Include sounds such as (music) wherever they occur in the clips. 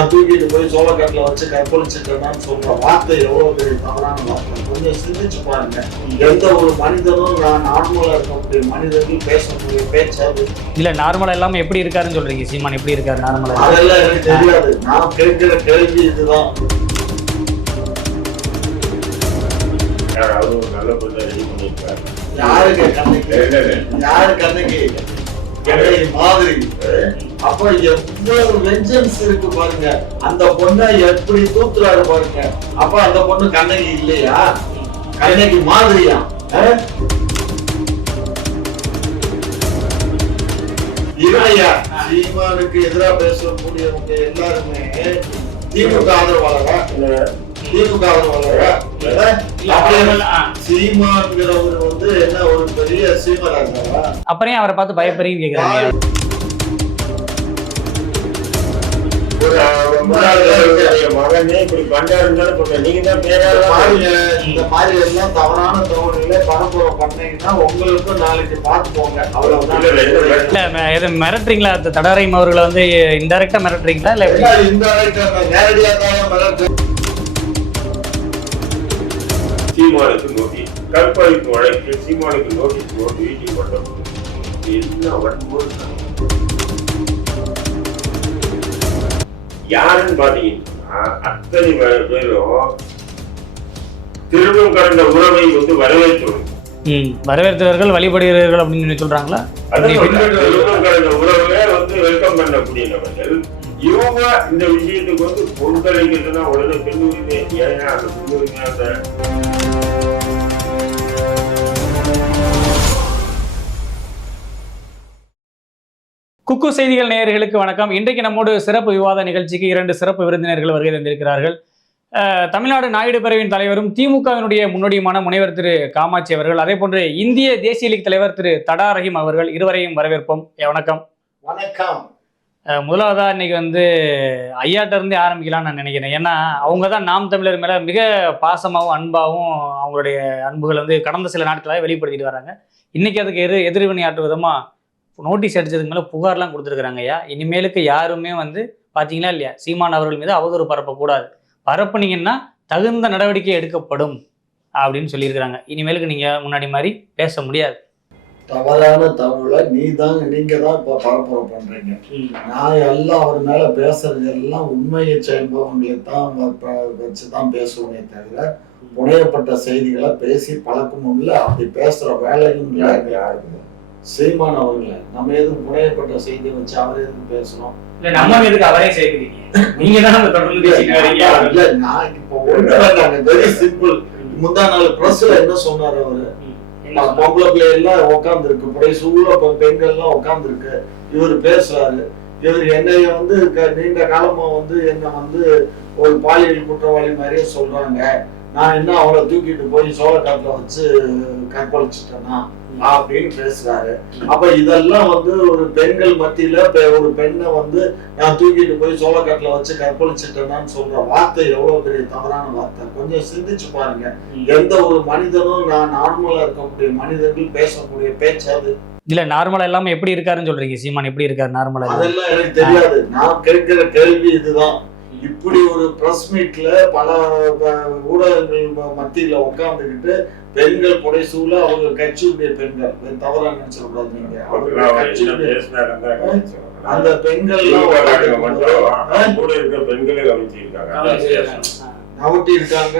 நான் தூக்கிட்டு போய் சோளக்காட்டுல வச்சு கற்பழிச்சிட்டேன்னு சொல்ற வார்த்தை எவ்வளவு பெரிய தவறான வார்த்தை? கொஞ்சம் சிந்திச்சு பாருங்க. எந்த ஒரு மனிதனும் நான் நார்மலா இருக்கக்கூடிய மனிதர்கள் பேசக்கூடிய பேச்சாது இல்ல நார்மலா இல்லாம எப்படி இருக்காருன்னு சொல்றீங்க சீமான்? எப்படி இருக்காரு நார்மலா அதெல்லாம் எனக்கு தெரியாது. நான் கேட்கிற கேள்வி இதுதான். யாராவது ஒரு நல்ல ரெடி பண்ணிருக்காரு யாருக்கு கண்ணைக்கு யாரு கண்ணைக்கு கண்ணகி மாதிரி. அப்ப எவ்வளவு வெஞ்சன்ஸ் இருக்கு பாருங்க. அந்த பொண்ணை எப்படி தூத்துறாரு பாருங்க. அப்ப அந்த பொண்ணு கண்ணகி இல்லையா? கண்ணகி மாதிரியா? இல்லையா சீமானுக்கு எதிரா பேசக்கூடியவங்க எல்லாருமே திமுக ஆதரவாளரா? திமுக ஆதரவாளரா? சீமான்கிறவர் வந்து என்ன ஒரு பெரிய சீமராஜாவா? அப்புறம் ஏன் அவரை பார்த்து பயப்படுறீங்கன்னு கேக்குறாங்க. மகனே இப்படி பண்றாருன்னு சொல்றேன் நீங்க தான் இந்த மாதிரி எல்லாம் தவறான தகவல்களை பரப்புரை பண்ணீங்கன்னா உங்களுக்கும் நாளைக்கு பார்த்து போங்க அவ்வளவுதான் எது மிரட்டுறீங்களா அந்த தடாரையும் அவர்களை வந்து இன்டெரக்டா மிரட்டுறீங்களா? இல்ல எப்படி? நேரடியா தான் மிரட்டு. சீமானுக்கு நோட்டீஸ். கற்பழிப்பு வழக்கு சீமானுக்கு நோட்டீஸ் போட்டு கொண்டு என்ன வன்முறை யாருன்னு பாத்தீங்கன்னா அத்தனை பேரும் திரும்பவும் கடந்த உறவை வந்து வரவேற்றோம் ம் வரவேற்றவர்கள் வழிபடுகிறீர்கள் அப்படின்னு சொல்லி சொல்றாங்களா? திரும்பவும் கடந்த உறவே வந்து வெல்கம் பண்ணக்கூடியவர்கள். இவங்க இந்த விஷயத்துக்கு வந்து பொருட்களிக்கிறதுனா உடனே பெண் உரிமை ஏன் அந்த பெண் உரிமை அந்த குக்கு செய்திகள் நேயர்களுக்கு வணக்கம். இன்றைக்கு நம்மோடு சிறப்பு விவாத நிகழ்ச்சிக்கு இரண்டு சிறப்பு விருந்தினர்கள் வருகை தந்திருக்கிறார்கள். தமிழ்நாடு நாயுடு பேரவையின் தலைவரும் திமுகவினுடைய முன்னோடியுமான முனைவர் திரு காமாட்சி அவர்கள் அதே போன்று இந்திய தேசிய லீக் தலைவர் திரு தடா ரஹீம் அவர்கள் இருவரையும் வரவேற்போம். வணக்கம். வணக்கம். முதலாவதா இன்னைக்கு வந்து ஐயாட்ட இருந்தே ஆரம்பிக்கலாம்னு நான் நினைக்கிறேன். ஏன்னா அவங்க தான் நாம் தமிழர் மேல மிக பாசமாகவும் அன்பாகவும் அவங்களுடைய அன்புகள் வந்து கடந்த சில நாட்களாக வெளிப்படுத்திட்டு வராங்க. இன்னைக்கு அதுக்கு எதிர் எதிர்வினை ஆற்று விதமா நோட்டீஸ் அடிச்சதுக்கு மேல புகார்லாம் கொடுத்துருக்காங்க ஐயா. இனிமேலுக்கு யாருமே வந்து பாத்தீங்களா இல்லையா? சீமான் அவர்கள் மீது அவதூறு பரப்பக்கூடாது. பரப்புனீங்கன்னா தகுந்த நடவடிக்கை எடுக்கப்படும் அப்படின்னு சொல்லியிருக்கிறாங்க. இனிமேலுக்கு நீங்க முன்னாடி மாதிரி பேச முடியாது. தவறான தகவலை நீ தான் நீங்க தான் இப்ப பரப்புரை பண்றீங்க. நான் எல்லாம் அவர் மேல பேசுறது எல்லாம் உண்மையை செயல்பவங்களை தான் வ- ப- வச்சுதான் பேசுவேனே தவிர புனையப்பட்ட செய்திகளை பேசி பழக்கமும் இல்லை. அப்படி பேசுற வேலையும் இல்லை சீமான் அவர்களே நம்ம எதுவும் புனையப்பட்ட செய்தி வச்சு அவர் எதுக்கு பேசணும்? இல்ல நம்ம எதுக்கு அவரே சேர்க்கிறீங்க நீங்க தான் தொடர்ந்து நான் இப்போ very simple. முந்தா நாள் பிரஸ்ல என்ன சொன்னாரு அவரு? பொம்பளை பிள்ளை எல்லாம் உட்கார்ந்து இருக்கு சூழ பெண்கள் எல்லாம் உட்கார்ந்து இருக்கு இவர் பேசுறாரு. இவர் என்னைய வந்து நீண்ட காலமா வந்து என்ன வந்து ஒரு பாலியல் குற்றவாளி மாதிரியே சொல்றாங்க. நான் என்ன அவளை தூக்கிட்டு போய் சோளக்காட்டுல வச்சு கற்பழிச்சிட்டேனா? அப்படின்னு பேசுறாரு. அப்ப இதெல்லாம் வந்து ஒரு பெண்கள் மத்தியில ஒரு பெண்ணை வந்து நான் தூக்கிட்டு போய் சோளக்காட்டுல வச்சு கற்பழிச்சிட்டேனான்னு சொல்ற வார்த்தை எவ்வளவு பெரிய தவறான வார்த்தை. கொஞ்சம் சிந்திச்சு பாருங்க. எந்த ஒரு மனிதனும் நான் நார்மலா இருக்கக்கூடிய மனிதர்கள் பேசக்கூடிய பேச்சாது இல்ல நார்மலா இல்லாம எப்படி இருக்காருன்னு சொல்றீங்க சீமான்? எப்படி இருக்காரு நார்மலா அதெல்லாம் எனக்கு தெரியாது. நான் கேட்கிற கேள்வி இதுதான். இப்படி ஒரு பிரஸ் மீட்ல பல ஊடகங்கள் மத்தியில உட்கார்ந்துகிட்டு பெண்கள் புடைசூழ அவங்க கட்சியுடைய பெண்கள். தவறா நினைச்சிடக்கூடாது நீங்க. அந்த பெண்கள் கூட இருக்கிற பெண்களே கவனிச்சிருக்காங்க நவட்டி இருக்காங்க.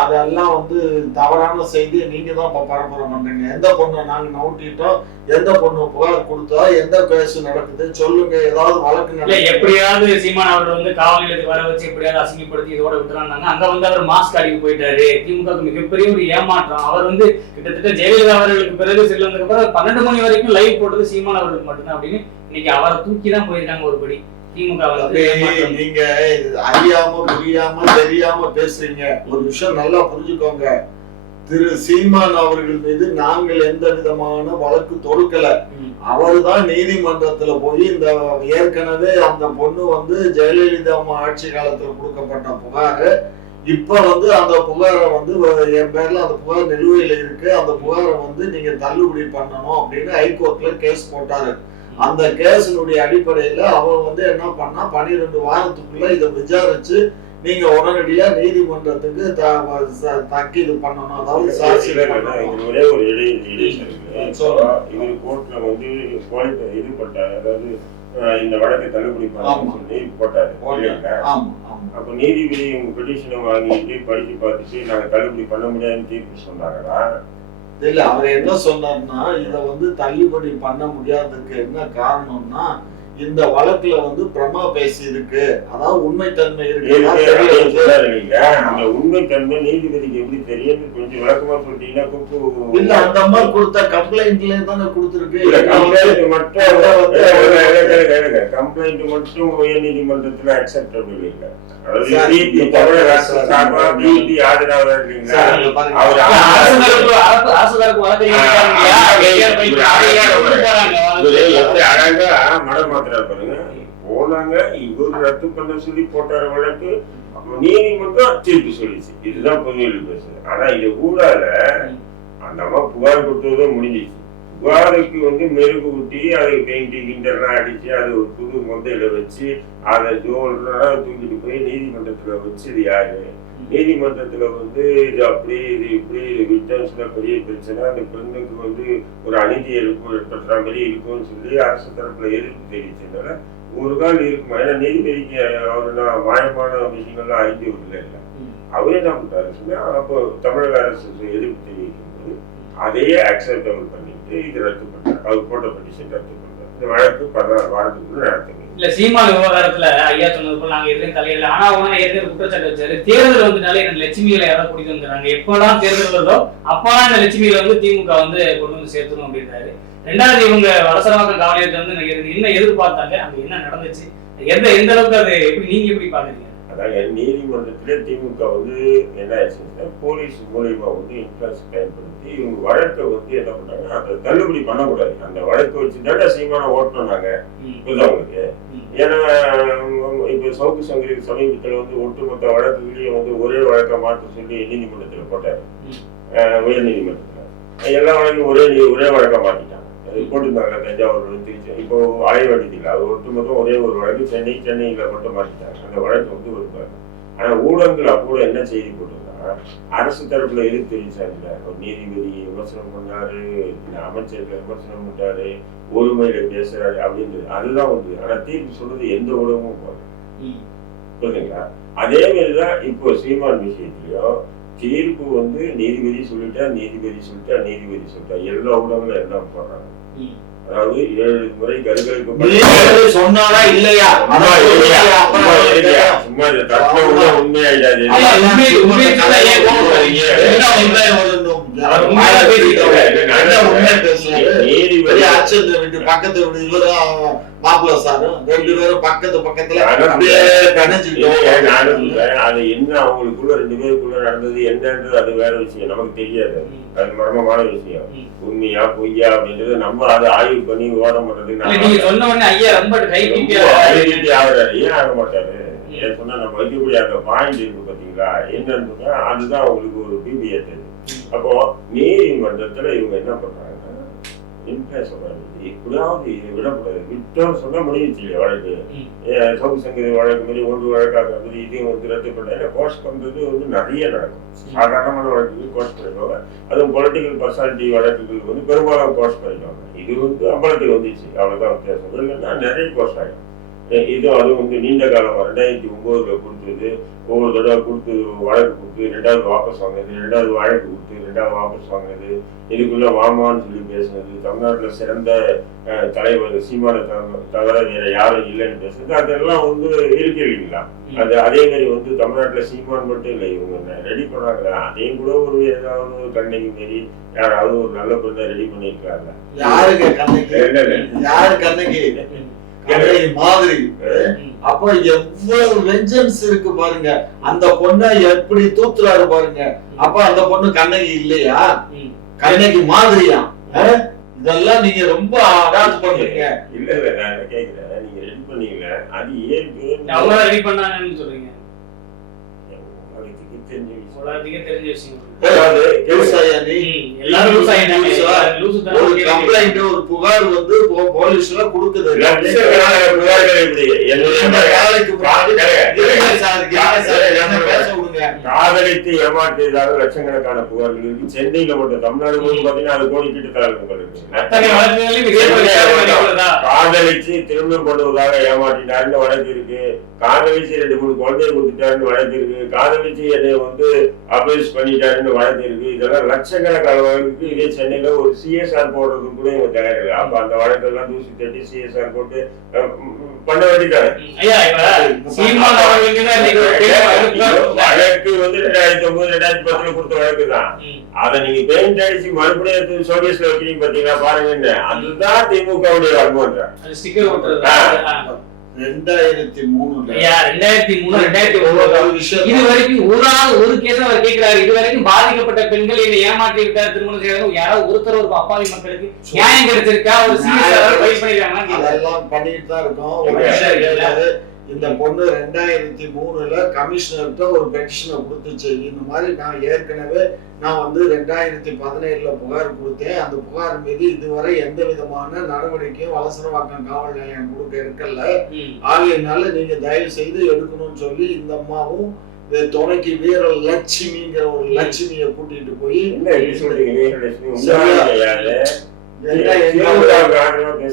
அதெல்லாம் வந்து தவறான செய்தியை நீங்க தான் இப்ப பரப்புரை பண்றீங்க எந்த பொண்ணை நாங்க நவட்டிட்டோம்? எந்த பொண்ணு புகார் கொடுத்தா? எந்த கேஸ் நடக்குது? சொல்லுங்க. ஏதாவது வழக்கு இல்ல நடக்குது. எப்படியாவது சீமான் அவர் வந்து காவல் நிலையத்துக்கு வர வச்சு எப்படியாவது அசிங்கப்படுத்தி இதோட விட்டுறாங்க அங்க வந்து அவர் மாஸ்க் அடிக்க போயிட்டாரு. திமுக மிகப்பெரிய ஒரு ஏமாற்றம். அவர் வந்து கிட்டத்தட்ட ஜெயலலிதா அவர்களுக்கு பிறகு செல்வதுக்கு அப்புறம் பன்னெண்டு மணி வரைக்கும் லைவ் போட்டது சீமான் அவர்களுக்கு மட்டும்தான் அப்படின்னு இன்னைக்கு அவரை தூக்கி தான் போயிருக்காங்க ஒரு நீங்க அறியாம புரியாம தெரியாம பேசுறீங்க. ஒரு விஷயம் நல்லா புரிஞ்சுக்கோங்க. திரு சீமான் அவர்கள் மீது நாங்கள் எந்த விதமான வழக்கு தொடுக்கல. அவர்தான் நீதிமன்றத்துல போய் இந்த ஏற்கனவே அந்த பொண்ணு வந்து ஜெயலலிதா அம்மா ஆட்சி காலத்துல கொடுக்கப்பட்ட புகாரு. இப்ப வந்து அந்த புகாரை வந்து என் பேர்ல அந்த புகார் நிலுவையில இருக்கு. அந்த புகாரை வந்து நீங்க தள்ளுபடி பண்ணணும் அப்படின்னு ஹைகோர்ட்ல கேஸ் போட்டாரு. அந்த கேஸினுடைய அடிப்படையில அவன் வந்து என்ன பண்ணா பன்னிரெண்டு வாரத்துக்குள்ள இதை விசாரிச்சு நீங்க உடனடியா நீதிமன்றத்துக்கு தாக்கீது பண்ணணும். அதாவது சாட்சி ஒரே ஒரு. இவர் கோர்ட்ல வந்து குவாலிஃபை இது போட்டார். அதாவது இந்த வழக்கை தள்ளுபடி பண்ணணும்னு. சொல்லி போட்டாரு. அப்ப நீதிபதி உங்க பெட்டிஷனை வாங்கிட்டு படிச்சு பார்த்துட்டு நாங்க தள்ளுபடி பண்ண முடியாதுன்னு தீர்ப்பு சொன்னாங்களா? இல்ல அவர் என்ன சொன்னார்னா இத வந்து தள்ளுபடி பண்ண முடியாததுக்கு என்ன காரணம்னா இந்த வழக்குல வந்து பிரமா பேசி இருக்கு. அதாவது உண்மைத்தன்மை இருக்கு? அந்த உண்மை தன்மை நீதிபதிக்கு எப்படி தெரியுது கொஞ்சம் விளக்கமா சொல்லிட்டீங்கன்னா குப்பு. இல்ல அந்த அம்மா கொடுத்த கம்ப்ளைண்ட்ல தானே கொடுத்துருக்கு. complaint மட்டும் complaint மட்டும் உயர் நீதிமன்றத்துல acceptable இல்ல. அவர் ஆஜராகிறார். தரப்பு மாத்துறாரு பாருங்க. போனாங்க இவர் ரத்து பண்ண சொல்லி போட்டாரு வழக்கு. நீதிமன்றம் தீர்ப்பு சொல்லிச்சு. இதுதான் பொதுவெளி பேசுது ஆனா இது ஊடால அந்த அம்மா புகார் கொடுத்ததோ முடிஞ்சிச்சு. வாழைக்கு வந்து மெருகு ஊட்டி அது பெயிண்டிங் கிண்டர்லாம் அடிச்சு அது ஒரு புது மொந்தையில வச்சு அதை ஜோல்லாம் தூக்கிட்டு போய் நீதிமன்றத்துல இது யாரு? நீதிமன்றத்துல வந்து இது அப்படி இது இப்படி இது பெரிய பிரச்சனை. அந்த பெண்ணுக்கு வந்து ஒரு அநீதி ஏற்படுற மாதிரி இருக்கும்னு சொல்லி அரசு தரப்புல எதிர்ப்பு தெரிவிச்சதுனால ஒரு கால் இருக்குமா? ஏன்னா நீதிபதிக்கு அவர் நான் மாயமான விஷயங்கள்லாம் அறிஞ்சு விடல இல்லை. அவர் என்ன அப்போ தமிழக அரசு எதிர்ப்பு தெரிவிக்கும் போது அதையே அக்செப்டபிள் பண்ணி இது ரத்து பண்றாரு அவர் போட்ட பெட்டிஷன் ரத்து பண்றாரு இந்த வழக்கு பதினாறு வாரத்துக்குள்ள நடத்துங்க இல்ல சீமான் விவகாரத்துல ஐயா சொன்னது போல நாங்க எதுவும் தலையில ஆனா அவங்க ஏற்கனவே குற்றச்சாட்டு வச்சாரு. தேர்தல் வந்துனாலே இந்த லட்சுமியில யாராவது பிடிக்குங்கிறாங்க. எப்பெல்லாம் தேர்தல் வருதோ அப்பெல்லாம் இந்த லட்சுமியில வந்து திமுக வந்து கொண்டு வந்து சேர்த்துணும் அப்படின்றாரு. ரெண்டாவது இவங்க வலசரவாக்கம் காவலியத்தை வந்து எனக்கு என்ன எதிர்பார்த்தாங்க? அங்க என்ன நடந்துச்சு? எந்த எந்த அளவுக்கு அது எப்படி நீங்க எப்படி பாக்குறீங்க அதாவது நீதிமன்றத்திலே திமுக வந்து என்ன ஆச்சுன்னா போலீஸ் மூலியமா வந்து இன்ஃபுளுன்ஸ் பயன்படுத்தி இவங்க வழக்கை வந்து என்ன பண்ணாங்க அதை தள்ளுபடி பண்ணக்கூடாது. அந்த வழக்கை வச்சு தானே சீமான ஓட்டணும் நாங்க ம், புரியுதா உங்களுக்கு? ம். ஏன்னா இப்ப சவுக்கு சங்கரி சமீபத்துல வந்து ஒட்டுமொத்த வழக்குகளையும் வந்து ஒரே வழக்கை மாற்ற சொல்லி நீதிமன்றத்துல போட்டாரு. உயர் நீதிமன்றத்துல எல்லா வழக்கும் ஒரே ஒரே வழக்கா மாத்திட்டாங்க. அது போட்டிருந்தாங்க தஞ்சாவூர் திருச்சி. இப்போ ஆய்வடித்தில் அது ஒட்டுமொத்தம் ஒரே ஒரு வழக்கு சென்னை சென்னையில மட்டும் மாத்திட்டாங்க அந்த வழக்கு வந்து ஒரு ஆனா ஊடகங்கள் அப்போ என்ன செய்தி போட்டிருந்தா அரசு தரப்புல எதிர்ப்பு தெரிவிச்சாங்கல்ல நீதிபதி விமர்சனம் பண்ணாரு அமைச்சர்கள் விமர்சனம் பண்ணாரு ஒருமையில பேசுறாரு அப்படின்றது. அதுதான் வந்து ஆனா தீர்ப்பு சொல்றது எந்த ஊடகமும் போகல. புரியுதுங்களா? அதே மாதிரிதான் இப்போ சீமான் விஷயத்திலயும் தீர்ப்பு வந்து நீதிபதி சொல்லிட்டா நீதிபதி சொல்லிட்டா நீதிபதி சொல்லிட்டா எல்லா ஊடகங்களும் எல்லாம் போடுறாங்க. அதாவது ஏழு முறை சொன்னாரா இல்லையா? சும்மா உண்மையா? பக்கத்து வீடு. இவரும் மாப்பிள்ள சாரும். ரெண்டு பேரும் பக்கத்து பக்கத்துல. அது என்ன அவங்களுக்குள்ள ரெண்டு பேருக்குள்ள நடந்தது என்னன்றது அது வேற விஷயம். நமக்கு தெரியாது. அது மர்மமான விஷயம். உண்மையா பொய்யா அப்படின்றது நம்ம அதை ஆய்வு பண்ணி விவாதம் பண்றது இல்ல, நீங்க சொன்ன உடனே ஐயா ரொம்ப ஆகுறாரு. ஏன் ஆக மாட்டாரு? ஏன் சொன்னா நம்ம வைக்கக்கூடிய அந்த பாயிண்ட் இருக்கு பாத்தீங்களா? என்னன்னு சொன்னா அதுதான் அவங்களுக்கு ஒரு பிபி அப்போ நீதிமன்றத்துல இவங்க என்ன பண்றாங்க எப்படியாவது விடக்கூடாது விட்டோம் சொன்னா முடிஞ்சிச்சு இல்லையா வழக்கு? வழக்கு மாதிரி ஒன்று வழக்காக மாதிரி இதையும் வந்து ரத்து பண்ண கோஷ் பண்றது வந்து நிறைய நடக்கும். சாதாரணமான வழக்குகள் கோஷ் பண்ணிடுவாங்க. அதுவும் பொலிட்டிக்கல் பர்சனாலிட்டி வழக்குகள் வந்து பெரும்பாலும் கோஷ் பண்ணிடுவாங்க. இது வந்து அம்பலத்துக்கு வந்துச்சு. அவ்வளவுதான் வித்தியாசம். இல்லைன்னா நிறைய கோஷ் ஆகிடும் இது அது வந்து நீண்ட காலமா ரெண்டாயிரத்தி ஒன்பதுல கொடுத்தது. ஒவ்வொரு தடவை கொடுத்து வழக்கு கொடுத்து ரெண்டாவது வாபஸ் வாங்கினது ரெண்டாவது வழக்கு கொடுத்து ரெண்டாவது வாபஸ் வாங்கினது. இதுக்குள்ள வாமான்னு சொல்லி பேசுனது. தமிழ்நாட்டுல சிறந்த தலைவர் சீமான தவிர- வேற யாரும் இல்லைன்னு பேசுனது. அதெல்லாம் வந்து இருக்கு இல்லைங்களா அது அதே மாதிரி வந்து தமிழ்நாட்டுல சீமான் மட்டும் இல்லை. இவங்க ரெடி பண்ணாங்களா? அதையும் கூட ஒரு ஏதாவது ஒரு கண்ணகி மாரி யாராவது ஒரு நல்ல பொண்ணை ரெடி பண்ணிருக்காங்க யாருங்க கண்ணகி. யாரு கண்ணகி கண்ணகி மாதிரி ம். அப்போ எவ்வளவு வெஞ்சன்ஸ் இருக்கு பாருங்க. அந்த பொண்ணை எப்படி தூத்துறாரு பாருங்க. அப்ப அந்த பொண்ணு கண்ணகி இல்லையா. கண்ணகி மாதிரியா? இதெல்லாம் நீங்க ரொம்ப அடாப்ட் பண்றீங்க. இல்ல இல்ல நான் கேக்குறேன் நீங்க ரெடி பண்ணீங்களே? அது ஏற்கனவே அவங்க ரெடி பண்ணாங்கன்னு சொல்றீங்க. ஒரு தனம் கம்ப்ளைண்ட் ஒரு புகார் வந்து போ- போலீஸ்ல கொடுக்குது. பேச. காதலித்து ஏமாற்றியதாக லட்சக்கணக்கான புகார்கள் இருக்கு. சென்னையில மட்டும் தமிழ்நாடு பாத்தீங்கன்னா அது கோடி கிட்ட நடைபெறுதா? காதலிச்சு திருமணம் பண்ணுவதாக ஏமாற்றினாருன்னு வழக்கு இருக்கு. காதலிச்சு ரெண்டு மூணு குழந்தைய கொடுத்துட்டாருன்னு வழக்கு இருக்கு. காதலிச்சு என்னை வந்து அபியூஸ் பண்ணிட்டாருன்னு வழக்கு இருக்கு. இதெல்லாம் லட்சக்கணக்கான வழக்கு இதே சென்னையில ஒரு சிஎஸ்ஆர் போடுறதுக்கு கூட இவங்க தயாரில்லை அப்ப அந்த வழக்கெல்லாம் தூசி தட்டி சிஎஸ்ஆர் போட்டு பண்ண ஐயா இப்ப சீமான் பெரிய வழக்கு. வந்து ரெண்டாயிரத்தி ஒன்பது ரெண்டாயிரத்தி பத்துல கொடுத்த வழக்கு தான். அதை நீங்க பெயிண்ட் அடிச்சு மறுபடியும் ஷோகேஸ்ல வைக்கிறீங்க பாத்தீங்களா பாருங்க அதுதான் திமுகவுடைய வன்மன்ற. ரெண்டாயிரத்தி ஐயா ரெண்டாயிரத்தி மூணு ரெண்டாயிரத்தி ஒன்பது இது வரைக்கும் ஒரு ஆள் ஒரு கேஸ் அவர் கேட்கிறாரு. இது வரைக்கும் பாதிக்கப்பட்ட பெண்கள் என்னை ஏமாற்றி விட்டார். திருமணம் செய்யறாங்க யாராவது ஒருத்தர் ஒரு அப்பாவி மக்களுக்கு நியாயம் கிடைச்சிருக்கா? ஒரு ஃபைல் பண்ணிருக்காங்க அதெல்லாம் பண்ணிட்டு தான் இருக்கோம். இந்த பொண்ணு ரெண்டாயிரத்தி மூணுல கமிஷனர்கிட்ட ஒரு பெட்டிஷனை கொடுத்துச்சு. இந்த மாதிரி நான் ஏற்கனவே நான் வந்து ரெண்டாயிரத்தி பதினேழுல புகார் கொடுத்தேன். அந்த புகார் மீது இதுவரை எந்த விதமான நடவடிக்கையும் வலசரவாக்கம் காவல் நிலையம் கொடுக்க இருக்கல. ஆகையினால நீங்க தயவு செய்து எடுக்கணும்னு சொல்லி இந்த அம்மாவும் இந்த துணைக்கு வீர லட்சுமிங்கிற ஒரு லட்சுமியை கூட்டிட்டு போய்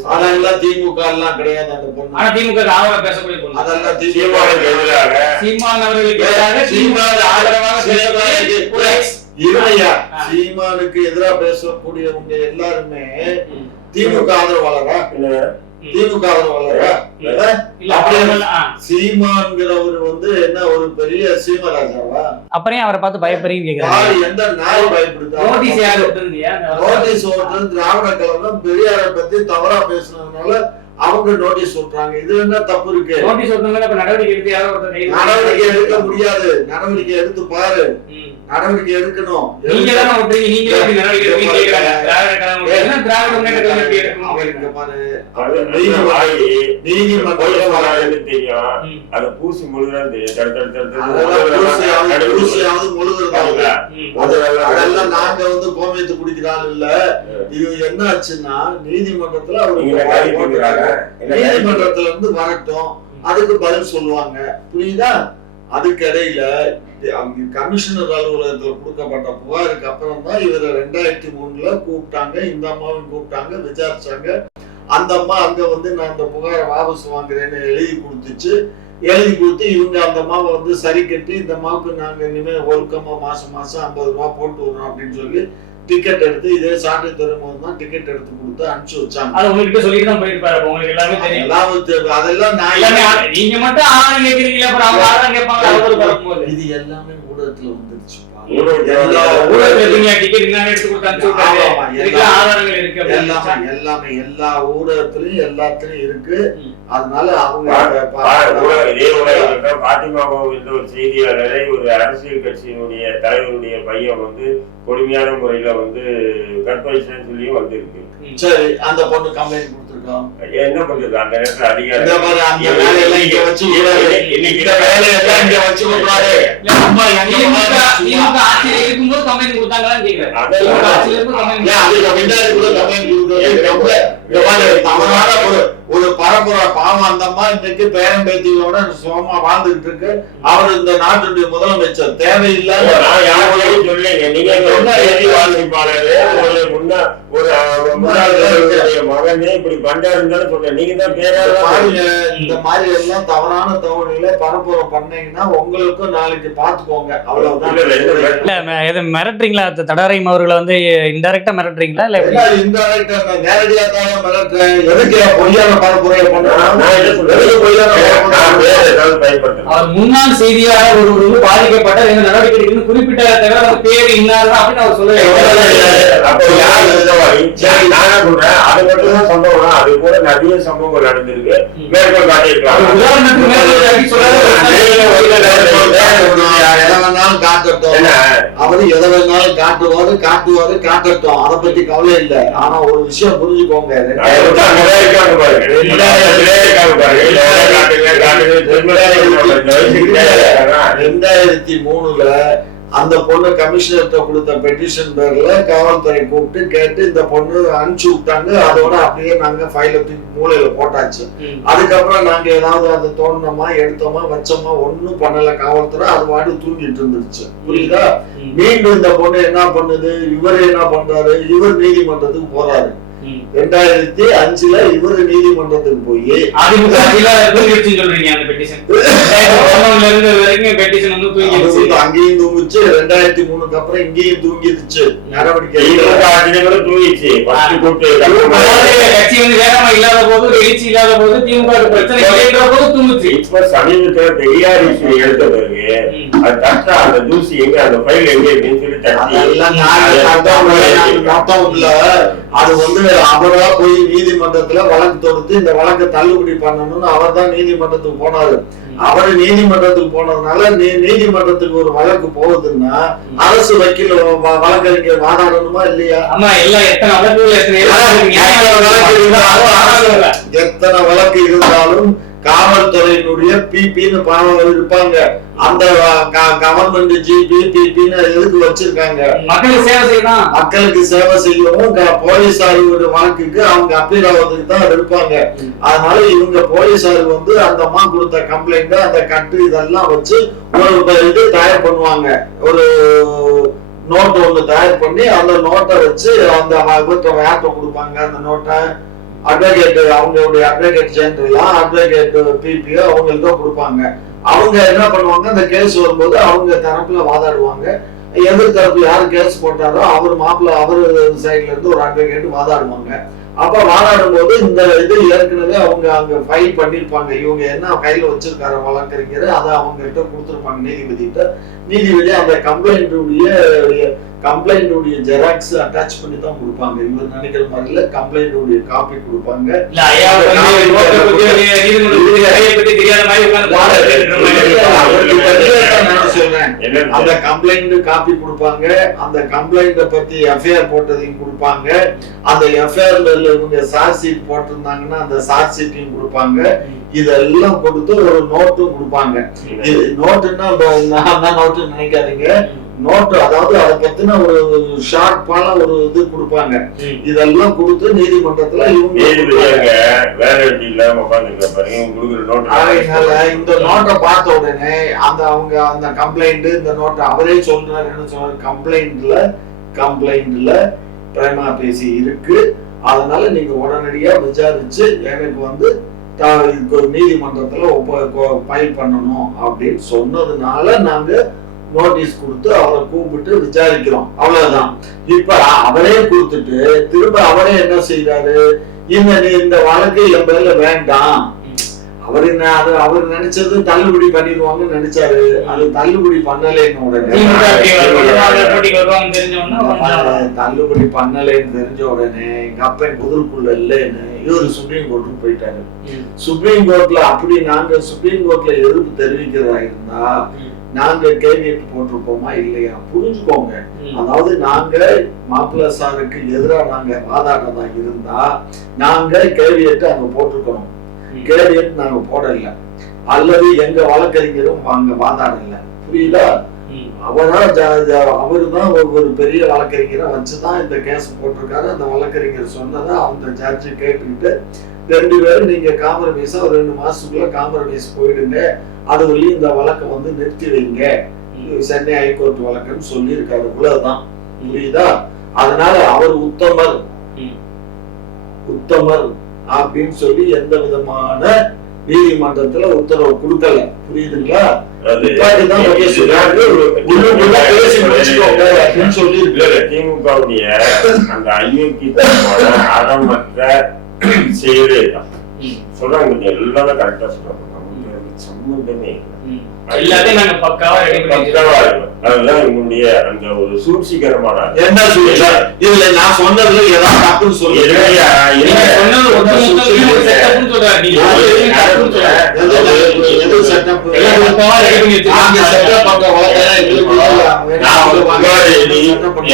அதெல்லாம் திமுக எல்லாம் கிடையாது அந்த பொண்ணு. ஆனா திமுக ஆதரவா பேசக்கூடிய பொண்ணு. அதெல்லாம் திமுக சீமானுக்கு எதிராக சீமான் அவர்களுக்கு எதிராக திமுக ஆதரவாக பேசக்கூடிய ஆ. சீமானுக்கு எதிரா பேசக்கூடியவங்க எல்லாருமே. திமுக ஆதரவாளரா? திமுக. சீமான்கிறவர் வந்து என்ன ஒரு பெரிய சீமராஜாவா? அப்புறம் ஏன் அவரை பார்த்து கேக்குறாங்க யாரு எந்த நாய் பயப்படுதா நோட்டீஸ் யாரு நோட்டீஸ் ஓட்டுறது திராவிட கழகம் பெரியாரை பத்தி தவறா பேசுனதுனால அவங்க நோட்டீஸ் விட்டுறாங்க. இது என்ன தப்பு இருக்கு? நோட்டீஸ் நடவடிக்கை எடுத்து யாரோ நடவடிக்கை எடுக்க முடியாது. நடவடிக்கை எடுத்து பாரு. நடவடிக்கை எடுக்கணும். நீங்க தானே விட்டுறீங்க நீங்களே தெரியும். அதை பூசி முழுதான் தெரியும். தடு, தடு, தடு, தடு, அதெல்லாம் நாங்க வந்து கோமியத்து குடிக்கிறாள் இல்ல. இது என்ன ஆச்சுன்னா நீதிமன்றத்துல நீதிமன்றத்துல இருந்து வரட்டும். அதுக்கு பதில் சொல்லுவாங்க. புரியுதா? அதுக்கடையில கமிஷனர் அலுவலகத்துல கொடுக்கப்பட்ட புகாருக்கு அப்புறம் தான் இவரை ரெண்டாயிரத்தி மூணுல கூப்பிட்டாங்க இந்த அம்மாவையும் கூப்பிட்டாங்க விசாரிச்சாங்க. அந்த அம்மா அங்க வந்து நான் அந்த புகாரை வாபஸ் வாங்குறேன்னு எழுதி கொடுத்துச்சு. எழுதி கொடுத்து இவங்க அந்த அம்மாவை வந்து சரி கட்டி இந்த அம்மாவுக்கு நாங்க இனிமேல் ஒழுக்கமா மாசம் மாசம் ஐம்பது ரூபா போட்டு விடுறோம் அப்படின்னு சொல்லி டிக்கெட் எடுத்து இதே சாட்டு துறைமுகம் தான் டிக்கெட் எடுத்து கொடுத்து அனுப்பிச்சு வச்சாங்க. அது உங்ககிட்ட சொல்லிட்டு தான் போயிருப்பாரு உங்களுக்கு எல்லாமே தெரியும். அதெல்லாம் தெ- அதெல்லாம் நான் எல்லாமே நீங்க மட்டும் ஆதாரம் கேக்குறீங்களா? அப்புறம் அவங்க ஆதாரம் கேட்பாங்க இது எல்லாமே ஊடகத்துல வந்துருச்சுப்பா எல்லாமே. ஆதாரங்கள் இருக்கு அப்படின்னு எல்லாமே எல்லாமே எல்லா ஊடகத்திலயும் எல்லாத்துலயும் இருக்கு. அதனால அவங்க பாத்திமா என்ற ஒரு செய்தியாளரை ஒரு அரசியல் கட்சியினுடைய தலைவருடைய பையன் வந்து கொடுமையான முறையில வந்து கற்பழிச்சேன்னு சொல்லியும் வந்திருக்கு. சரி அந்த பொண்ணு கம்ப்ளைண்ட் கொடுத்துருக்கோம் என்ன பண்றது? அந்த நேரத்துல தவறான ஒரு ஒரு பரப்புரை பாவம் அந்த அம்மா இன்னைக்கு பேரன் பேத்திகளோட சுகமா வாழ்ந்துகிட்டு இருக்கு. அவர் இந்த நாட்டுடைய முதலமைச்சர். தேவையில்லாத ஒரு ஒரு, மகனே இப்படி பண்றாருன்னு சொன்னேன். நீங்க தான் இந்த மாதிரி எல்லாம் தவறான தகவல்களை பரப்புரை பண்ணீங்கன்னா உங்களுக்கும் நாளைக்கு பாத்துக்கோங்க அவ்வளவுதான். எது மிரட்டுறீங்களா? தடவரையும் அவர்களை வந்து இன்டெரக்டா மிரட்டுறீங்களா? இல்ல நான் நேரடியா தான் மிரட்டுறேன். எதுக்கு பொய்யான பரப்புரையை. அவர் முன்னாள் செய்தியாளர் ஒரு வந்து பாதிக்கப்பட்ட நடவடிக்கை குறிப்பிட்ட தவிர பேர் இன்னார் அப்படின்னு அவர் சொல்லல அப்போ யார் குற்றவாளி? சரி, நான் சொல்றேன், அது மட்டும் தான் சம்பவம். அது போல நிறைய சம்பவங்கள் நடந்திருக்கு. மேற்கோள் காட்டியிருக்கலாம். அவரு எதை வேணாலும் காட்டுவாரு காட்டுவாரு காட்டட்டும் அதை பத்தி கவலை இல்ல ஆனா ஒரு விஷயம் புரிஞ்சுக்கோங்க. ரெண்டாயிரத்தி மூணுல அந்த பொண்ணு கமிஷனர்கிட்ட கொடுத்த பெட்டிஷன் பேர்ல காவல்துறை கூப்பிட்டு கேட்டு இந்த பொண்ணு அனுப்பிச்சு விட்டாங்க. அதோட அப்படியே நாங்க ஃபைல தூக்கி மூலையில போட்டாச்சு. அதுக்கப்புறம் நாங்க ஏதாவது அதை தோணுனோமா எடுத்தோமா வச்சோமா ஒண்ணும் பண்ணல காவல்துறை. அது வாடி தூங்கிட்டு இருந்துருச்சு. புரியுதா. மீண்டும் இந்த பொண்ணு என்ன பண்ணுது? இவர் என்ன பண்றாரு? இவர் நீதிமன்றத்துக்கு போறாரு. ரெண்டாயிரத்தி அஞ்சுல இவர் நீதிமன்றத்துக்கு போய் (laughs) அங்கேயும் தூங்குச்சு ரெண்டாயிரத்தி மூணுக்கு அப்புறம் இங்கேயும் தூங்கிடுச்சு. நடவடிக்கை தூங்கிச்சு கட்சி வந்து வேகமா இல்லாத போது எழுச்சி இல்லாத போது திமுக பிரச்சனை போது தூங்குச்சு. இப்ப சமீபத்துல பெரியார் இஷ்யூ எடுத்த பிறகு. அது தட்டா அந்த தூசி எங்க அந்த ஃபைல் எங்க அப்படின்னு சொல்லி. அது வந்து அவரா போய் நீதிமன்றத்துல வழக்கு தொடுத்து இந்த வழக்கை தள்ளுபடி பண்ணணும்னு அவர் தான் நீதிமன்றத்துக்கு போனாரு. அவர் நீதிமன்றத்துக்கு போனதுனால நீ- நீதிமன்றத்துக்கு ஒரு வழக்கு போகுதுன்னா அரசு வக்கீல் வழக்கறிஞர் வாதாடணுமா இல்லையா? எத்தனை வழக்கு இருந்தாலும் காவல்துறையினுடைய பிபின்னு பாவம் இருப்பாங்க. அந்த கவர்மெண்ட் ஜிபி பிபின்னு எதுக்கு வச்சிருக்காங்க? மக்களுக்கு சேவை செய்யணும். மக்களுக்கு சேவை செய்யவும் போலீசாரோட வழக்குக்கு அவங்க அப்பீல் ஆவதுக்கு தான் இருப்பாங்க. அதனால இவங்க போலீசார் வந்து அந்த அம்மா கொடுத்த கம்ப்ளைண்ட் அந்த கட்டு இதெல்லாம் வச்சு ஒரு இது தயார் பண்ணுவாங்க. ஒரு நோட் ஒண்ணு தயார் பண்ணி அந்த நோட்டை வச்சு அந்த இவர்கிட்ட யார்கிட்ட கொடுப்பாங்க அந்த நோட்டை அட்வொகேட் அவங்களுடைய அட்வொகேட் ஜெனரலாம் அட்வொகேட் பிபிஓ அவங்களுக்கு தான் கொடுப்பாங்க. அவங்க என்ன பண்ணுவாங்க அந்த கேஸ் வரும்போது அவங்க தரப்புல வாதாடுவாங்க. எதிர் தரப்புல யார் கேஸ் போட்டாரோ அவர் மாப்பிள்ள அவர் சைட்ல இருந்து ஒரு அட்வொகேட் வாதாடுவாங்க. அப்ப வாதாடும் போது இந்த இது ஏற்கனவே அவங்க அங்க ஃபைல் பண்ணிருப்பாங்க இவங்க என்ன கையில வச்சிருக்காரு வழக்கறிஞர் அதை அவங்க கிட்ட கொடுத்துருப்பாங்க நீதிபதி கிட்ட நீதிபதி அந்த கம்ப்ளைண்டுடைய கம்ப்ளைண்டுடைய ஜெராக்ஸ் அட்டாச் பண்ணி தான் கொடுப்பாங்க இவர் நினைக்கிற மாதிரி இல்ல கம்ப்ளைண்டுடைய காப்பி கொடுப்பாங்க இல்ல அந்த கம்ப்ளைண்ட் காப்பி கொடுப்பாங்க. அந்த கம்ப்ளைண்ட பத்தி எஃப்ஐஆர் போட்டதையும் கொடுப்பாங்க. அந்த எஃப்ஐஆர்ல இவங்க சார்ஜ் ஷீட் போட்டிருந்தாங்கன்னா அந்த சார்ஜ் ஷீட்டையும் கொடுப்பாங்க. இதெல்லாம் கொடுத்து ஒரு நோட்டும் கொடுப்பாங்க. இது நோட்டுன்னா நோட்டு நினைக்காதீங்க. நோட்டு அதாவது அதை பத்தின ஒரு ஷார்ப்பான ஒரு இது கொடுப்பாங்க. இதெல்லாம் கொடுத்து நீதிமன்றத்துல இவங்க வேலை இல்லாம இந்த நோட்டை பார்த்த உடனே அந்த அவங்க அந்த கம்ப்ளைண்ட் இந்த நோட்டை அவரே சொல்றாரு என்ன சொல்றாரு? கம்ப்ளைண்ட்ல கம்ப்ளைண்ட்ல பிரேமா பேசி இருக்கு. அதனால நீங்க உடனடியா விசாரிச்சு எனக்கு வந்து தா- இதுக்கு ஒரு நீதிமன்றத்துல ஃபைல் பண்ணணும் அப்படின்னு சொன்னதுனால நாங்க நோட்டீஸ் கொடுத்து அவரை கூப்பிட்டு விசாரிக்கிறோம். அவ்வளவுதான். இப்ப அவரே கொடுத்துட்டு திரும்ப அவரே என்ன செய்யறாரு இந்த இந்த வழக்கு என் பேர்ல வேண்டாம். அவர் என்ன அது அவர் நினைச்சது தள்ளுபடி பண்ணிடுவாங்கன்னு நினைச்சாரு. அது தள்ளுபடி பண்ணலைன்னு உடனே தள்ளுபடி பண்ணலைன்னு தெரிஞ்ச உடனே எங்க அப்பன் குதிர்க்குள்ள இல்லைன்னு இவரு சுப்ரீம் கோர்ட்டுக்கு போயிட்டாரு. சுப்ரீம் கோர்ட்ல அப்படி நாங்க சுப்ரீம் கோர்ட்ல எதிர்ப்பு தெரிவிக்கிறதா இருந்தா. நாங்க கேள்வி போட்டிருப்போமா இல்லையா? புரிஞ்சுக்கோங்க. அதாவது நாங்க மாப்பிள்ள சாருக்கு எதிரா நாங்க வாதாடுறதா இருந்தா நாங்க கேள்வியேட்டு அங்க போட்டிருக்கணும். கேள்வியேட்டு நாங்க போடல. அல்லது எங்க வழக்கறிஞரும் அங்க வாதாடல. புரியுதா. அவரா அவரு தான் ஒரு பெரிய வழக்கறிஞரை வச்சுதான் இந்த கேஸ் போட்டிருக்காரு. அந்த வழக்கறிஞர் சொன்னதை அந்த ஜட்ஜு கேட்டுக்கிட்டு ரெண்டு பேரும் நீங்க காம்ப்ரமைஸா ஒரு ரெண்டு மாசத்துக்குள்ள காம்ப்ரமைஸ் போயிடுங்க. அது வரையும் இந்த வழக்கை வந்து நிறுத்தி வைங்க சென்னை ஹைகோர்ட் வழக்குன்னு சொல்லியிருக்காரு. இவ்வளவுதான். புரியுதா? அதனால அவர் உத்தமர். உத்தமர் அப்படின்னு சொல்லி எந்த விதமான நீதிமன்றத்துல உத்தரவு கொடுக்கல. புரியுதுங்களா? திமுகவுடைய அந்த அயோக்கியத்தனமான அறமற்ற தான் ம். சொல்றாங்க கொஞ்சம் எல்லாமே கரெக்டா சொல்றாங்க சம்பந்தமே இல்லை ம். எல்லாத்தையும் நாங்க பக்காவா ரெடி பண்ணி பக்காவா. அதுதான் இவங்களுடைய அந்த ஒரு சூழ்ச்சிகரமான. என்ன சொல்லல இதுல நான் சொன்னதுல ஏதாவது தப்புன்னு சொல்லி இல்லையா, இல்ல. சொன்னது ஒட்டுமொத்தமே ஒரு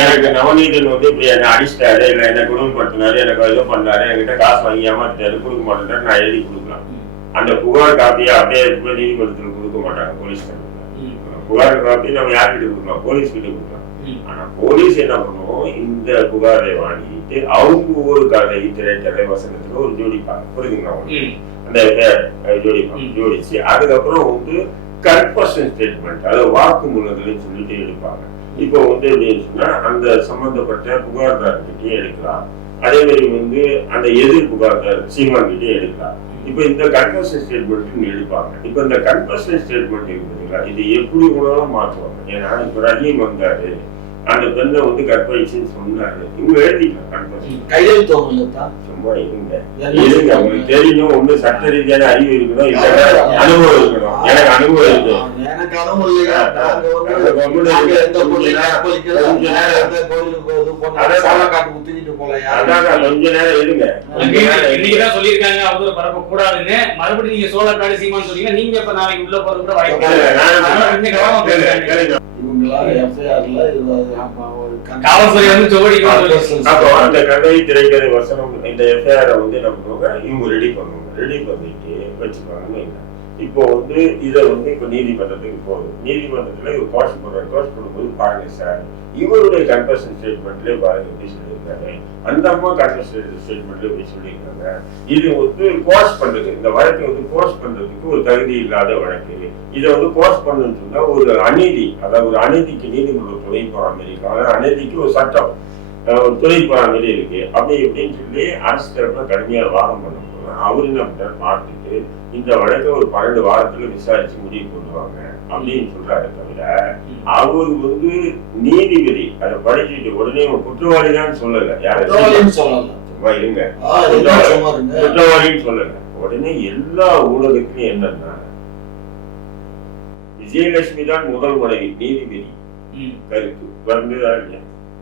எனக்கு நவநீதன் வந்து இப்படி என்ன அடிச்சிட்டாரு இல்ல என்ன குடும்பப்படுத்தினாரு எனக்கு இது பண்ணாரு என்கிட்ட காசு வாங்கி ஏமாத்தாரு கொடுக்க மாட்டேன் நான் எழுதி கொடுக்கலாம் அந்த புகார் காப்பியை அப்படியே நீதிமன்றத்தில் கொடுக்க மாட்டாங்க போலீஸ். புகார் காப்பி நம்ம யார்கிட்ட கொடுக்கலாம் போலீஸ் கிட்ட கொடுக்கலாம். ஆனா போலீஸ் என்ன பண்ணுவோம் இந்த புகாரை வாங்கிட்டு அவங்க கதை திரைக்கதை வசனத்துல ஒரு ஜோடிப்பாங்க புரியுதுங்களா ஜோடிச்சு அதுக்கப்புறம் வந்து கன்ஃபர்ஷன் ஸ்டேட்மெண்ட் அதாவது வாக்குமூலங்கள்னு சொல்லிட்டு எடுப்பாங்க. இப்போ வந்து எப்படின்னு சொன்னா அந்த சம்பந்தப்பட்ட புகார்தார்கிட்டயும் எடுக்கலாம். அதே மாதிரி வந்து அந்த எதிர் புகார்தார் சீமான் கிட்டயும் எடுக்கலாம். இப்போ இந்த கன்ஃபர்ஷன் ஸ்டேட்மெண்ட் எடுப்பாங்க. இப்போ இந்த கன்ஃபர்ஷன் ஸ்டேட்மெண்ட் இருக்குதுங்களா இது எப்படி வேணாலும் மாற்றுவாங்க? ஏன்னா இப்போ ரஹீம் வந்தாரு. அந்த பெண்ணை வந்து கற்பழிச்சுன்னு சொன்னாரு. இவங்க எழுதிக்கலாம் கன்ஃபர்ஷன் கையெழுத்து சும்மா இருங்க. இருங்க உங்களுக்கு தெரியணும் ஒண்ணு சட்ட ரீதியான அறிவு இருக்கணும் இல்லைன்னா அனுபவம் இருக்கணும். எனக்கு அனுபவம் இருக்கு. எனக்கு கொஞ்ச நேரம் இருங்க. இன்னைக்குதான் சொல்லியிருக்காங்க அவதூறு பரப்ப கூடாதுன்னு. மறுபடியும் நீங்க சோழக்காடு சீமான்னு சொன்னீங்க நீங்க இப்ப நாளைக்கு உள்ள போறது கூட வாய்ப்பு. இவங்களா எஃப்ஐஆர்ல அந்த கதை திரைக்கதை வசனம் இந்த எஃப்ஐஆரை வந்து பண்ணுவாங்க? இவங்க ரெடி பண்ணுவாங்க. ரெடி பண்ணிட்டு வச்சுப்பாங்க இப்போ வந்து இதை வந்து இப்போ நீதிமன்றத்துக்கு போகுது நீதிமன்றத்துல இவர் கோஷ் பண்றாரு கோஷ் பண்ணும்போது பாருங்க சார் இவருடைய கன்ஃபர்ஷன் ஸ்டேட்மெண்ட்லேயே பாருங்க எப்படி சொல்லியிருக்காரு. அந்த அம்மா கன்ஃபர்ஷன் ஸ்டேட்மெண்ட்ல எப்படி சொல்லியிருக்காங்க. இது வந்து கோர்ஸ் பண்றது. இந்த வழக்கை வந்து கோஷ் பண்றதுக்கு ஒரு தகுதி இல்லாத வழக்கு. இதை வந்து கோஷ் பண்ணணும்னு சொன்னா ஒரு அநீதி அதாவது ஒரு அநீதிக்கு நீதிமன்றம் துணை போற மாதிரி இருக்கு. அதாவது அநீதிக்கு ஒரு சட்டம் ஒரு துணை போற மாதிரி இருக்கு. அப்படி இப்படின்னு சொல்லி அரசு தரப்புல கடுமையா வாதம் பண்ண போறாங்க. அவர் என்ன பண்றாரு? பார்த்துட்டு இந்த வழக்கை ஒரு பன்னெண்டு வாரத்துல விசாரிச்சு முடிவு பண்ணுவாங்க அப்படின்னு சொல்றாரு தவிர அவர் வந்து நீதிபதி. அதை படிச்சுட்டு உடனே ஒரு குற்றவாளி தான் சொல்லல. யாரும் குற்றவாளின்னு சொல்லல. சும்மா இருங்க. குற்றவாளின்னு உடனே எல்லா ஊடகத்திலும் என்னன்னா விஜயலட்சுமி தான் முதல் மனைவி நீதிபதி. கருத்து. வந்துதா இல்லையா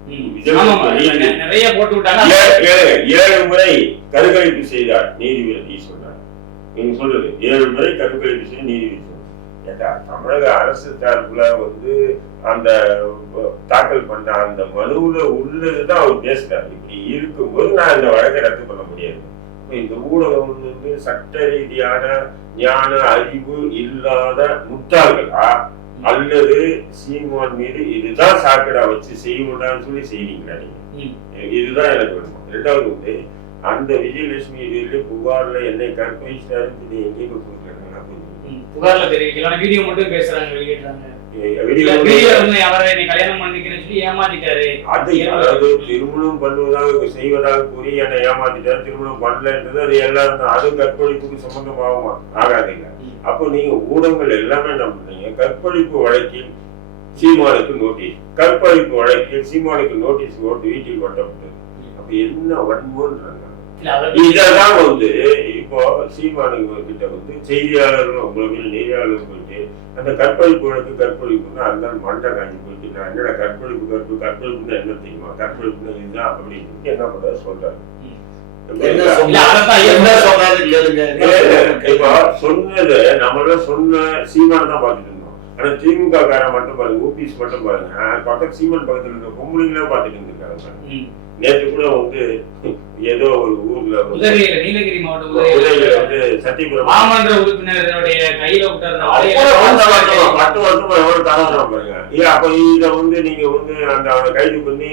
ம். ஆமாமா, நெ- நிறைய போட்டு விட்டாங்க. ஏழு- முறை கருக்கழிப்பு செய்தார் நீதிபதி சொன்னார் நீங்க சொல்றது. ஏழு முறை கருக்கழிப்பு செய்ய நீதிபதி சொன்னார் ஏண்டா, தமிழக அரசு தரப்புல வந்து அந்த தாக்கல் பண்ண அந்த மனுவுல உள்ளதுதான் அவர் பேசுறாரு. இப்படி இருக்கும்போது நான் இந்த வழக்கை ரத்து பண்ண முடியாது. இந்த ஊடகம் வந்து சட்ட ரீதியான ஞான அறிவு இல்லாத முட்டாள்களா? அல்லது சீமான் மீது இதுதான் சாக்கடா வச்சு செய்யணும்னு சொல்லி செய்றீங்களா நீங்க. இதுதான் எனக்கு வேணும். ரெண்டாவது வந்து அந்த விஜயலட்சுமி இதுல புகார்ல என்னை கற்பழிச்சாருன்னு சொல்லி எங்கே கொடுத்துருக்காங்க. புகார்ல தெரிவிக்கல. வீடியோ மட்டும் பேசுறாங்க வெளியிடுறாங்க. அது திருமணம் பண்ணுவதாக செய்வதாக கூறி என்னை ஏமாத்திட்டாரு. திருமணம் பண்ணலன்றது அது எல்லாரும் அதுவும் கற்பழிப்புக்கு சம்பந்தமாகுமா? ஆகாதுங்க. அப்போ நீங்க ஊடகங்கள் எல்லாமே என்ன பண்றீங்க? கற்பழிப்பு வழக்கில் சீமானுக்கு நோட்டீஸ். கற்பழிப்பு வழக்கில் சீமானுக்கு நோட்டீஸ் ஓட்டு வீட்டில் ஒட்டப்பட்டது அப்ப என்ன அதை இதெல்லாம் வந்து இப்போ சீமானுங்க கிட்ட வந்து செய்தியாளர்கள் உங்களுக்கு நெறியாளர்கள் போயிட்டு அந்த கற்பழிப்பு வழக்கு கற்பழிப்புன்னா அந்த மண்டை காஞ்சி போயிட்டு நான் என்னடா கற்பழிப்பு கற்பு கற்பழிப்புன்னா என்ன தெரியுமா? கற்பழிப்புன்னா இதுதான் அப்படின்னு என்ன பண்றாரு சொல்றாரு. சொன்னது நம்மள சொன்ன சீமான் தான் பார்த்துட்டு இருந்தோம் ஆனா திமுக காரன் மட்டும் பாருங்க ஓபிஎஸ் மட்டும் பாருங்க. பக்கத்து சீமான் பக்கத்துல இருக்க பொம்பளைங்களே பார்த்துட்டு இருந்திருக்காங்க ம். நேற்று கூட வந்து ஏதோ ஒரு ஊர்ல நீலகிரி மாவட்டம் வந்து சத்தியபுரம் மாமன்ற உறுப்பினருடைய கையில எவ்வளவு பாருங்க. ஏன் அப்ப இத வந்து நீங்க வந்து அந்த அவனை கைது பண்ணி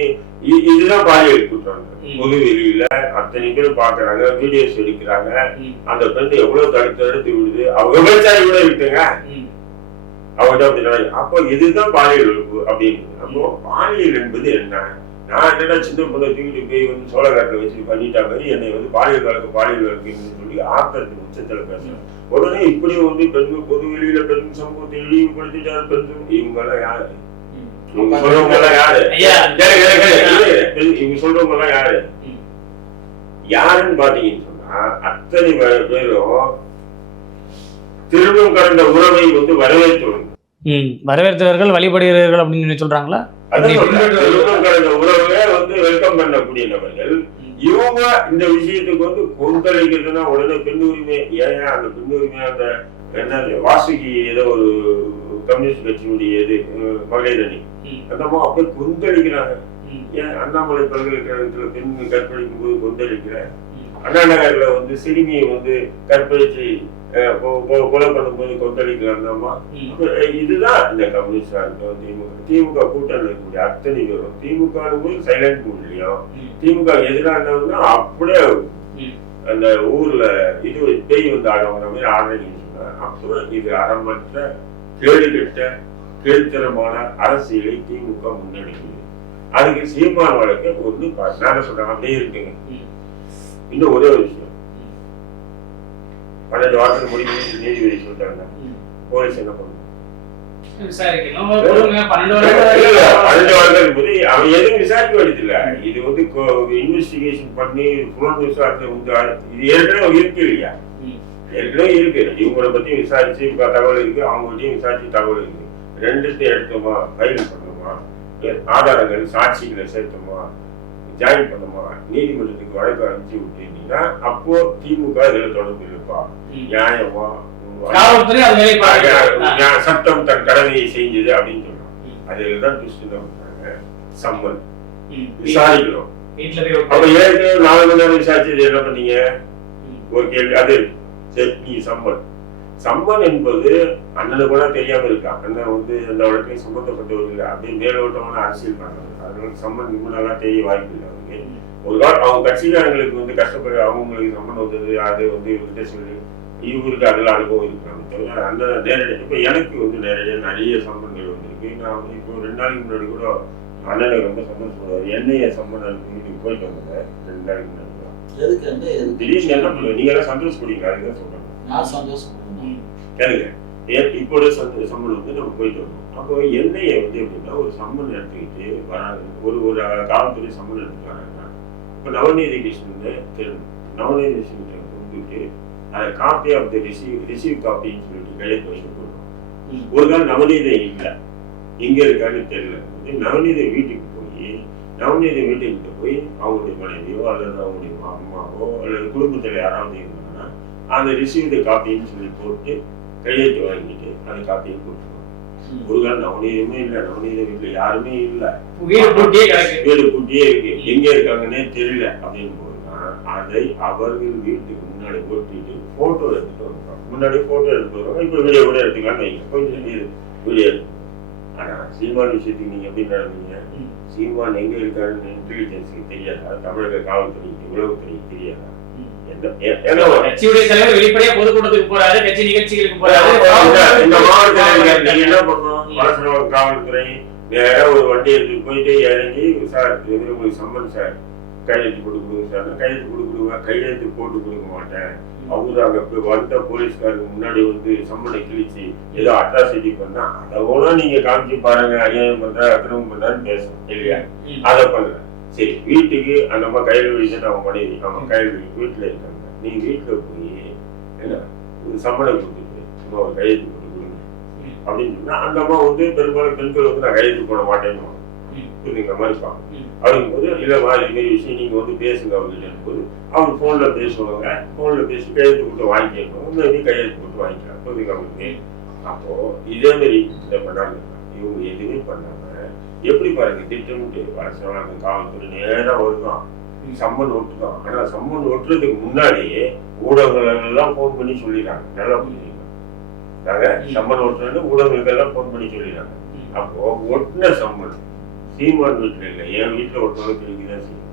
இதுதான் பாலியல் குற்றம். பொது வெளியில அத்தனை பேர் பாக்குறாங்க வீடியோஸ் எடுக்கிறாங்க. அந்த பெண் எவ்வளவு தடுத்து தடுத்து விடுது? அவங்க விபச்சாரி கூட இருக்குங்க அவங்கள்ட்ட அப்படி. அப்போ இதுதான் பாலியல் வகுப்பு அப்படின்னு. அப்போ பாலியல் என்பது என்ன? நான் என்னடா சின்ன பொண்ணை தூக்கிட்டு போய் வந்து சோழகாட்டில் வச்சு பண்ணிட்டா மாதிரி என்னை வந்து பாலியல் வழக்கு பாலியல் வழக்குன்னு சொல்லி ஆத்திரத்து உச்சத்துல பேசுறேன் உடனே இப்படி வந்து பெண்கள் பொது வெளியில பெண் சமூகத்தை இழிவுபடுத்திட்டாரு பெண் இவங்க எல்லாம் யாரு? இவங்க சொல்றவங்க எல்லாம் யாரு இவங்க சொல்றவங்க எல்லாம் யாரு. யாருன்னு பாத்தீங்கன்னு சொன்னா அத்தனை பேரும் திருமணம் கடந்த உறவை வந்து வரவேற்றவங்க ம் வரவேற்றவர்கள் வழிபடுகிறீர்கள் அப்படின்னு சொல்லி சொல்றாங்களா? கடந்த உறவை வந்து வெல்கம் பண்ணக்கூடிய நபர்கள் இவங்க இந்த விஷயத்துக்கு வந்து கொந்தளிக்கிறதுனா உடனே பெண் உரிமை ஏன் அந்த பெண் உரிமை அந்த என்ன வாசுகி ஏதோ ஒரு கம்யூனிஸ்ட் கட்சியினுடைய இது மகளிர் அணி ம். அந்த அம்மா அப்படியே கொந்தளிக்கிறாங்க. ஏன்? அண்ணாமலை பல்கலைக்கழகத்துல பெண் கற்பழிக்கும் போது கொந்தளிக்கிற. அண்ணா நகர்ல வந்து சிறுமியை வந்து கற்பழிச்சு கொலை பண்ணும்போது கொத்தளிக்கலாம் அம்மா ம். அப்ப இதுதான் இந்த கம்யூனிஸ்டா இருக்கும் திமுக திமுக கூட்டணி இருக்கக்கூடிய அத்தனை பேரும் திமுக போது சைலண்ட் மூட்லயும் ம். திமுக எதிரானவங்க அப்படியே. அந்த ஊர்ல இது ஒரு பேய் வந்து ஆடுற மாதிரி ஆடுறீங்கன்னு சொன்னா அப்போ இது அறமற்ற கேடு கெட்ட கீழ்த்தரமான அரசியலை திமுக முன்னெடுக்குது அதுக்கு சீமான் வழக்கு பா- நான் சொல்றேன் அப்படியே இருக்குங்க. இன்னும் ஒரு விஷயம் பன்னெண்டு வாரத்துக்கு முடிவு நீதிபதி சொல்றாங்க. போலீஸ் என்ன பண்ணும் அவன் எதுவும் விசாரிக்க வேண்டியதில்ல. இது வந்து இன்வெஸ்டிகேஷன் பண்ணி புலன் வந்து ஆ- இது ஏற்கனவே இருக்கு இல்லையா. ஏற்கனவே இருக்கு. இவங்கள பத்தி விசாரிச்சு தகவல் இருக்கு அவங்கள்ட்டயும் விசாரிச்சு தகவல் இருக்கு. ரெண்டுத்தையும் எடுத்தோமா? ஃபைல் பண்ணோமா? ஆதாரங்கள் சாட்சிகளை சேர்த்தோமா? ஜாயின் பண்ணோமா நீதிமன்றத்துக்கு வழக்கு அனுப்பிச்சு விட்டீங்கன்னா அப்போ திமுக இதுல தொடர்பு இருப்பா. நியாயமா? சட்டம் தன் கடமையை செஞ்சது அப்படின்னு சொல்றோம். அதுல தான் ட்விஸ்ட் தான் பண்றாங்க சம்மன். ம். விசாரிக்கணும். வீட்டுல போய் அப்ப ஏற்கனவே நாலு மணி நேரம் விசாரிச்சது என்ன பண்ணீங்க. ஒரு கேள்வி. அது சரி நீங்க சம்மன் என்பது அண்ணனுக்கு கூட தெரியாம இருக்கா. அண்ணன் வந்து அந்த வழக்கையும் இல்லை அப்படியே மேலோட்டமான அரசியல் பண்றாங்க அதனால சம்மன் இவ்வளவு தெரிய வாய்ப்பு இல்லை அவருக்கு. ஒரு கால் அவங்க கட்சிக்காரங்களுக்கு வந்து கஷ்டப்பட்டு அவங்களுக்கு சம்மன் வந்தது அது வந்து இவர்கிட்ட சொல்லி இவருக்கு அதெல்லாம் அனுபவம் இருக்காங்க தவிர அந்த நேரடி இப்ப எனக்கு வந்து நிறைய நிறைய சம்மன்கள் வந்திருக்கு. நான் வந்து இப்போ ரெண்டு நாளைக்கு முன்னாடி கூட அண்ணனுக்கு ரொம்ப சம்மன் சொல்லுவார் என்னைய சம்மன் அனுப்பி போயிட்டு வந்தேன் ரெண்டு நாளைக்கு முன்னாடி திடீர்னு என்ன பண்ணுவீங்க? நீங்க எல்லாம் சந்தோஷப்படுவீங்க அதுதான் சொல்றேன். நான் சந்தோஷம் ம். கேளுங்க. ஏன் இப்போட சந்த சம்பளம் வந்து நம்ம போயிட்டு வந்தோம். அப்போ எண்ணெயை வந்து எப்படின்னா ஒரு சம்மன் எடுத்துக்கிட்டு வராங்க. ஒரு ஒரு காவல்துறை சம்மன் எடுத்துட்டு இப்போ நவநீதி கிருஷ்ணன் தெரியும். நவநீதி கிருஷ்ணன் கொடுத்துட்டு அதை copy of the receive receive காப்பின்னு சொல்லிட்டு கையெழுத்து வச்சு கொடுக்கணும் ஒரு நாள் நவநீதை இல்லை. எங்கே இருக்கான்னு தெரியல. நவநீதை வீட்டுக்கு போய் நவநீதை வீட்டுக்கிட்ட போய் அவங்களுடைய மனைவியோ அல்லது அவங்களுடைய அம்மாவோ அல்லது குடும்பத்தில் யாராவது இருந்தாங்கன்னா அந்த ரிசீவ்டு காப்பின்னு சொல்லி போட்டு கையெழுத்து வாங்கிட்டு அந்த காப்பியை கொடுத்துருவோம். ம். ஒரு கால் நவநீதமே இல்லை நவநீத வீட்டில் யாருமே இல்லை. வீடு பூட்டியே கிடக்கு. வீடு பூட்டியே இருக்கு. எங்க இருக்காங்கன்னே தெரியல. அப்படின்னு போதுதான் அதை அவர்கள் வீட்டுக்கு முன்னாடி ஓட்டிட்டு போட்டோ எடுத்துட்டு வருவாங்க முன்னாடி போட்டோ எடுத்துட்டு வருவாங்க. இப்ப வீடியோ கூட எடுத்துக்கலாம்னு வைங்க. கொஞ்சம் வீடியோ எடுத்து ஆனா சீமான் விஷயத்துக்கு நீங்க எப்படி நடந்தீங்க. சீமான் எங்க இருக்காருன்னு இன்டெலிஜென்ஸுக்கு தெரியாதா. தமிழக காவல்துறைக்கு உளவுத்துறைக்கு தெரியாதா. கட்சியுடைய தலைவர் வெளிப்படையா பொதுக்கூட்டத்துக்கு போறாரு கட்சி நிகழ்ச்சிகளுக்கு போறாரு. இந்த- மாவட்டத்துல என்ன பண்ணணும்? காவல்துறை நேரா ஒரு வண்டி எடுத்து போயிட்டு இறங்கி சார் சம்மன் சார். கையெழுத்து கொடுங்க சார். கையெழுத்து போட்டு கொடுங்க கையெழுத்து போட்டு கொடுக்க மாட்டேன். அவங்க அங்க வந்த போலீஸ்காரங்க முன்னாடி வந்து சம்மனை கிழிச்சு ஏதோ அட்ராசிட்டி பண்ணா அதை கூட நீங்க காமிச்சு பாருங்க அநியாயம் பண்ற அக்கிரமம் பண்றான்னு பேசணும் இல்லையா. அதை பண்ணல சரி வீட்டுக்கு அந்த அம்மா கையில் வச்சுட்டு அவங்க மனைவி அவங்க கையில் வீட்டுல இருக்காங்க. நீ வீட்டுல போய் என்ன? ஒரு சம்பளம் கொடுத்துட்டு சும்மா ஒரு கையெழுத்து போட்டு கொடுங்க. அப்படின்னு சொன்னா அந்த அம்மா வந்து பெரும்பாலும் பெண்கள் வந்து நான் கையெழுத்து போட மாட்டேன்னு ம். மாதிரி இருப்பாங்க. அப்படிங்கும்போது இல்லைம்மா இது மாதிரி விஷயம் நீங்க வந்து பேசுங்க அப்படின்னு போது அவங்க போன்ல பேசுவாங்க ஃபோனில் பேசி கையெழுத்து போட்டு வாங்கிக்கணும் மேபி கையெழுத்து போட்டு வாங்கிக்கலாம். புரியுங்க அவங்களுக்கு அப்போ இதே மாதிரி இதை பண்ணாங்க இவங்க எதுவுமே பண்ணாங்க எப்படி பாருங்க திட்டமிட்டு அரசாங்க காவல்துறை நேரா வருதான். சம்மன் ஒட்டுதான் ஆனா சம்மன் ஒட்டுறதுக்கு முன்னாடியே ஊடகங்கள் எல்லாம் போன் பண்ணி சொல்லிடுறாங்க நல்லா புரிஞ்சுக்கணும் நாங்க. சம்மன் ஒட்டுறது ஊடகங்களுக்கு எல்லாம் போன் பண்ணி சொல்லிடுறாங்க. அப்போ ஒட்டின சம்மன் சீமான் வீட்டுல இல்லை என் வீட்டுல ஒட்டுறதுக்கு இருக்குதான் செய்யும்.